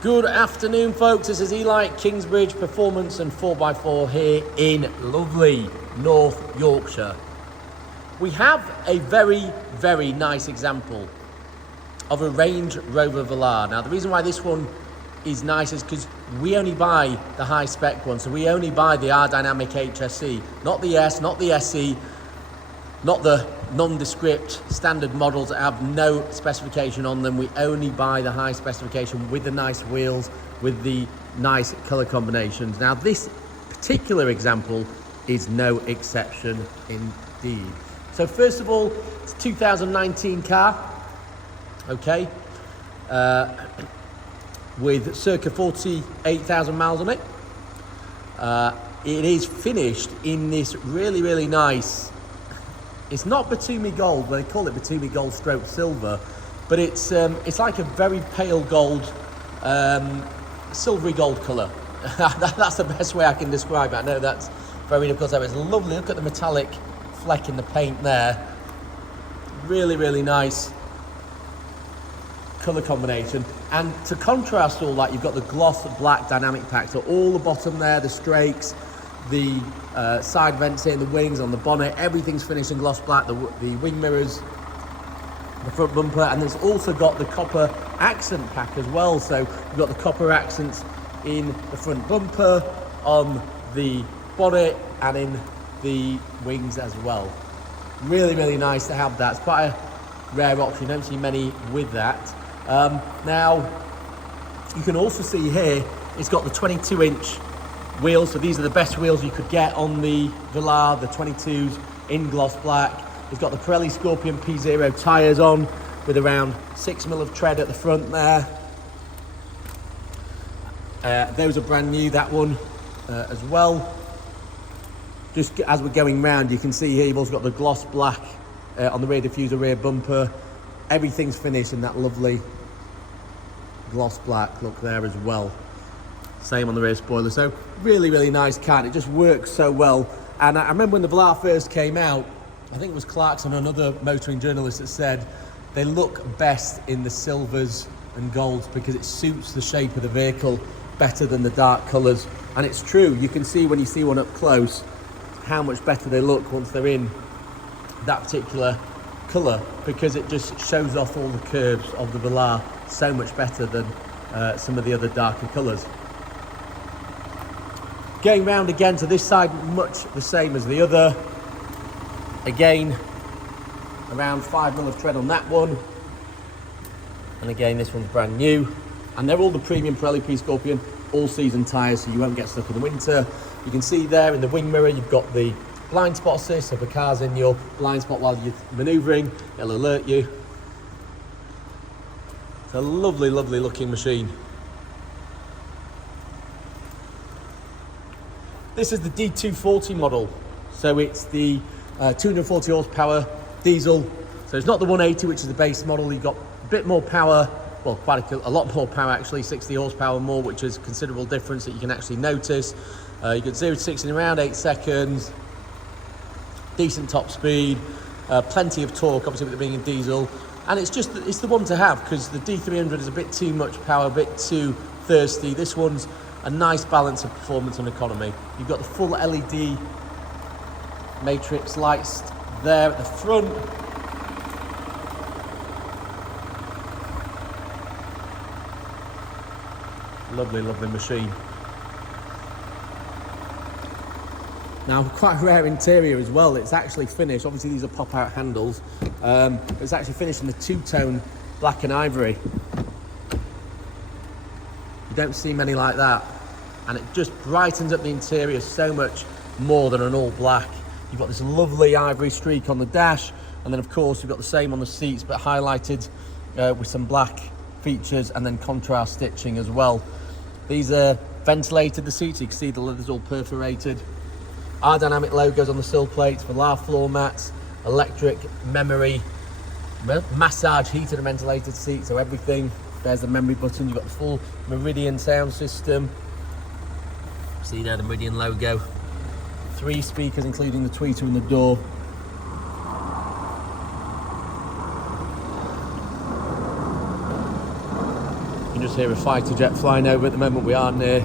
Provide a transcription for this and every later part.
Good afternoon, folks. This is Eli at Kingsbridge Performance and 4x4 here in lovely North Yorkshire. We have a very nice example of a Range Rover Velar. Now, the reason why this one is nice is because we only buy the high spec one. So we only buy the R-Dynamic HSE, not the S, not the SE, not the nondescript standard models that have no specification on them. We only buy the high specification with the nice wheels, with the nice color combinations. Now, this particular example is no exception indeed. So first of all, it's a 2019 car, okay, with circa 48,000 miles on it. It is finished in this really nice, it's not Batumi gold, they call it Batumi gold stroke silver, but it's like a very pale gold, silvery gold colour. That's the best way I can describe it. I know that's very difficult. It's lovely. Look at the metallic fleck in the paint there. Really nice colour combination. And to contrast all that, you've got the gloss black dynamic pack. So all the bottom there, the strakes, the side vents here, the wings on the bonnet, everything's finished in gloss black, the wing mirrors, the front bumper, and there's also got the copper accent pack as well. So you've got the copper accents in the front bumper, on the bonnet, and in the wings as well. Really nice to have that. It's quite a rare option, you don't see many with that. Now, you can also see here, it's got the 22-inch wheels, so these are the best wheels you could get on the Velar, the 22s in gloss black. It's got the Pirelli Scorpion P0 tyres on with around 6mm of tread at the front there. Those are brand new, that one as well. Just as we're going round, you can see here you've also got the gloss black on the rear diffuser, rear bumper. Everything's finished in that lovely gloss black look there as well. Same on the rear spoiler. So really nice car. It just works so well. And I remember when the Velar first came out, I think it was Clarkson, another motoring journalist, that said they look best in the silvers and golds because it suits the shape of the vehicle better than the dark colours. And it's true. You can see when you see one up close how much better they look once they're in that particular colour, because it just shows off all the curves of the Velar so much better than some of the other darker colours. Going round again to this side, much the same as the other. Again, around 5mm of tread on that one. And again, this one's brand new. And they're all the premium Pirelli P Scorpion all-season tyres, so you won't get stuck in the winter. You can see there in the wing mirror, you've got the blind spot assist, so if a car's in your blind spot while you're manoeuvring, it'll alert you. It's a lovely looking machine. This is the D240 model, so it's the 240 horsepower diesel. So it's not the 180, which is the base model. You've got a bit more power, well, quite a lot more power actually, 60 horsepower more, which is a considerable difference that you can actually notice. You get 0 to 60 in around 8 seconds, decent top speed, plenty of torque, obviously with it being a diesel. And it's the one to have, because the D300 is a bit too much power, a bit too thirsty. This one's a nice balance of performance and economy. You've got the full LED matrix lights there at the front. Lovely machine. Now, quite a rare interior as well. It's actually finished, obviously these are pop-out handles, but it's actually finished in the two-tone black and ivory. You don't see many like that. And it just brightens up the interior so much more than an all black. You've got this lovely ivory streak on the dash, and then of course you've got the same on the seats, but highlighted with some black features and then contrast stitching as well. These are ventilated, the seats, you can see the leather's all perforated. R-Dynamic logos on the sill plates, Velar floor mats, electric memory, massage heated and ventilated seats, so everything. There's the memory button, you've got the full Meridian sound system. See there the Meridian logo. 3 speakers including the tweeter in the door. can just hear a fighter jet flying over. At the moment we are near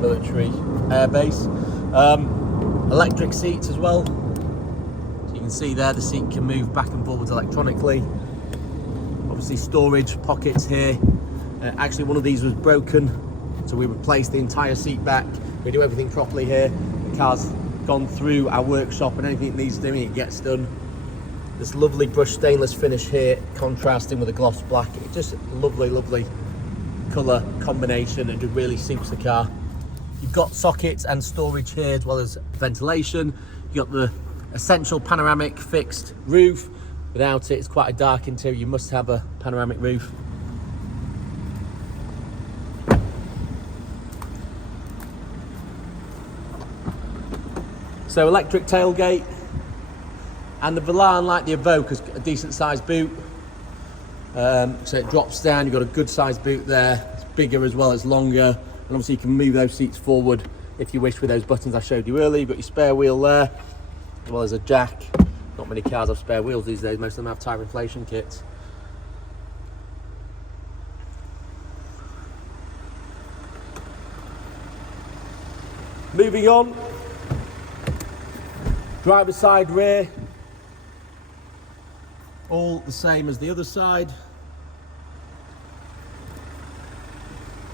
military air base. Electric seats as well. So you can see there the seat can move back and forwards electronically. Obviously storage pockets here. Actually one of these was broken, so we replaced the entire seat back. We do everything properly here. The car's gone through our workshop, and anything it needs doing, it gets done. This lovely brushed stainless finish here, contrasting with the gloss black. It's just lovely colour combination, and it really suits the car. You've got sockets and storage here, as well as ventilation. You've got the essential panoramic fixed roof. Without it, it's quite a dark interior. You must have a panoramic roof. So electric tailgate, and the Velar, unlike the Evoque, has got a decent sized boot. So it drops down, you've got a good sized boot there. It's bigger as well, it's longer, and obviously you can move those seats forward if you wish with those buttons I showed you earlier. You've got your spare wheel there, as well as a jack. Not many cars have spare wheels these days, most of them have tyre inflation kits. Moving on, driver's side rear, all the same as the other side.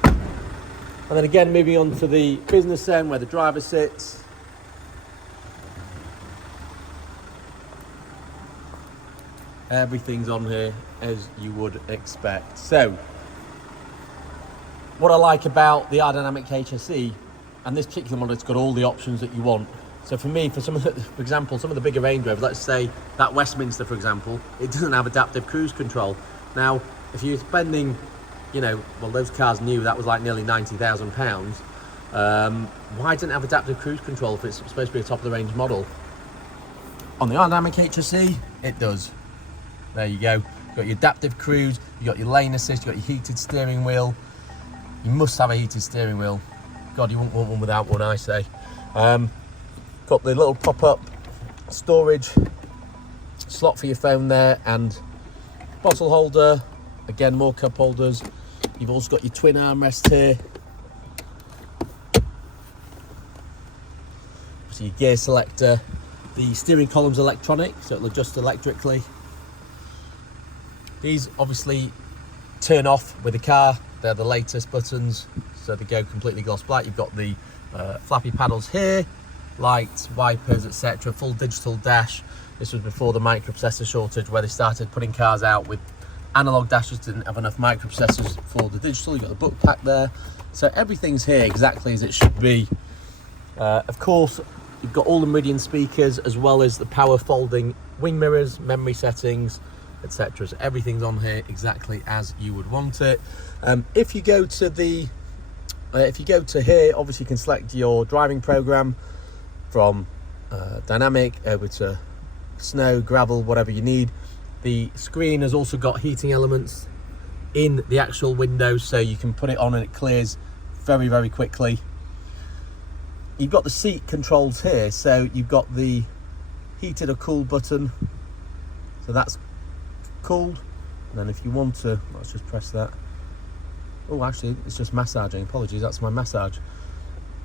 And then again, moving on to the business end where the driver sits. Everything's on here as you would expect. So, what I like about the R-Dynamic HSE, and this particular model, it's got all the options that you want. So for me, for example, some of the bigger Range Rovers, let's say that Westminster, for example, it doesn't have adaptive cruise control. Now, if you're spending, you know, well, those cars new, that was like nearly £90,000. Why didn't it have adaptive cruise control if it's supposed to be a top of the range model? On the R-Dynamic HSE, it does. There you go. You've got your adaptive cruise, you've got your lane assist, you've got your heated steering wheel. You must have a heated steering wheel. God, you wouldn't want one without one, I say. Got the little pop-up storage slot for your phone there, and bottle holder. Again, more cup holders. You've also got your twin armrests here. So your gear selector. The steering column's electronic, so it'll adjust electrically. These obviously turn off with the car. They're the latest buttons, so they go completely gloss black. You've got the flappy paddles here, lights, wipers, etc. Full digital dash. This was before the microprocessor shortage, where they started putting cars out with analog dashes, didn't have enough microprocessors for the digital. You've got the book pack there. So everything's here exactly as it should be. Of course, you've got all the Meridian speakers, as well as the power folding wing mirrors, memory settings, etc. So everything's on here exactly as you would want it. If you go to here, obviously you can select your driving program from dynamic over to snow, gravel, whatever you need. The screen has also got heating elements in the actual windows, so you can put it on and it clears very, very quickly. You've got the seat controls here, so you've got the heated or cool button, so that's cooled. And then if you want to, let's just press that. Oh, actually, it's just massaging. Apologies, that's my massage.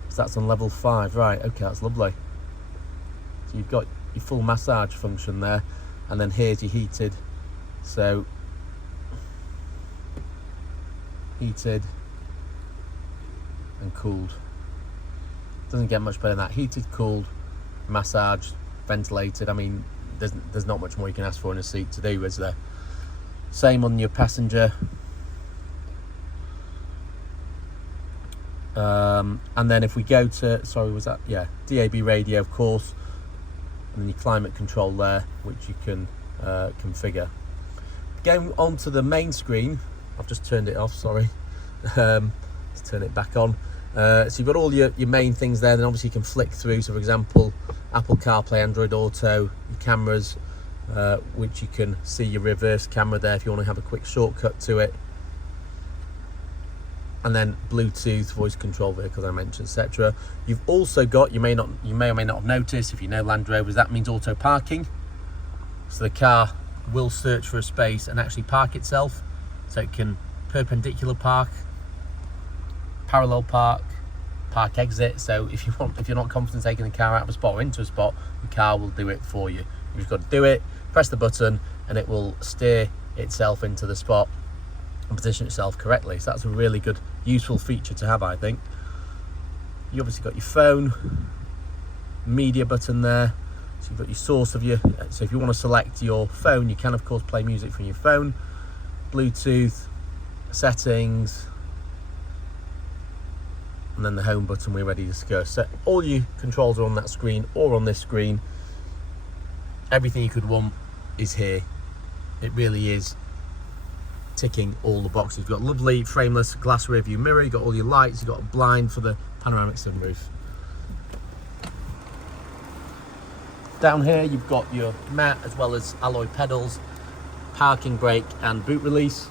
So that's on level 5, right? Okay, that's lovely. So you've got your full massage function there, and then here's your heated. So heated and cooled. Doesn't get much better than that. Heated, cooled, massaged, ventilated. I mean, there's not much more you can ask for in a seat to do, is there? Same on your passenger. And then if we go to, sorry, was that, yeah, DAB radio, of course, and then your climate control there, which you can configure. Going on to the main screen, I've just turned it off, sorry. Let's turn it back on. So you've got all your main things there, then obviously you can flick through. So for example, Apple CarPlay, Android Auto, your cameras, which you can see your reverse camera there if you want to have a quick shortcut to it. And then Bluetooth, voice control vehicles I mentioned, etc. You've also got, you may or may not have noticed, if you know Land Rovers, that means auto parking. So the car will search for a space and actually park itself. So it can perpendicular park, parallel park, park exit. So if you're not confident taking the car out of a spot or into a spot, the car will do it for you. You've just got to do it, press the button, and it will steer itself into the spot and position itself correctly. So that's a really good, useful feature to have, I think. You obviously got your phone, media button there. So you've got your source of so if you want to select your phone, you can of course play music from your phone, Bluetooth, settings, and then the home button we're ready to discuss. So all your controls are on that screen or on this screen. Everything you could want is here. It really is ticking all the boxes. You've got lovely frameless glass rear view mirror, you've got all your lights, you've got a blind for the panoramic sunroof. Down here you've got your mat as well as alloy pedals, parking brake and boot release.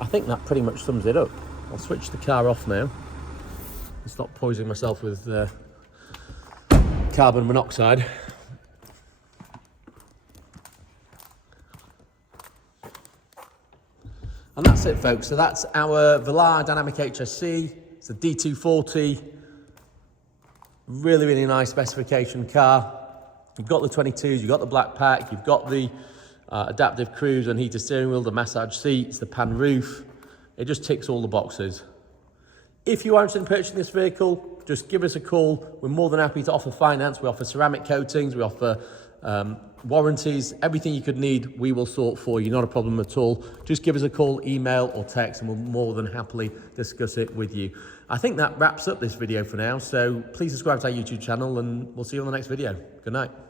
I think that pretty much sums it up. I'll switch the car off now and stop poisoning myself with carbon monoxide. And that's it, folks. So that's our Velar R-Dynamic HSE. It's a D240. Really, really nice specification car. You've got the 22s, you've got the black pack, you've got the adaptive cruise and heated steering wheel, the massage seats, the pan roof. It just ticks all the boxes. If you are interested in purchasing this vehicle, just give us a call. We're more than happy to offer finance. We offer ceramic coatings, we offer warranties, everything you could need, we will sort for you, not a problem at all. Just give us a call, email or text, and we'll more than happily discuss it with you. I think that wraps up this video for now, so please subscribe to our YouTube channel and we'll see you on the next video. Good night.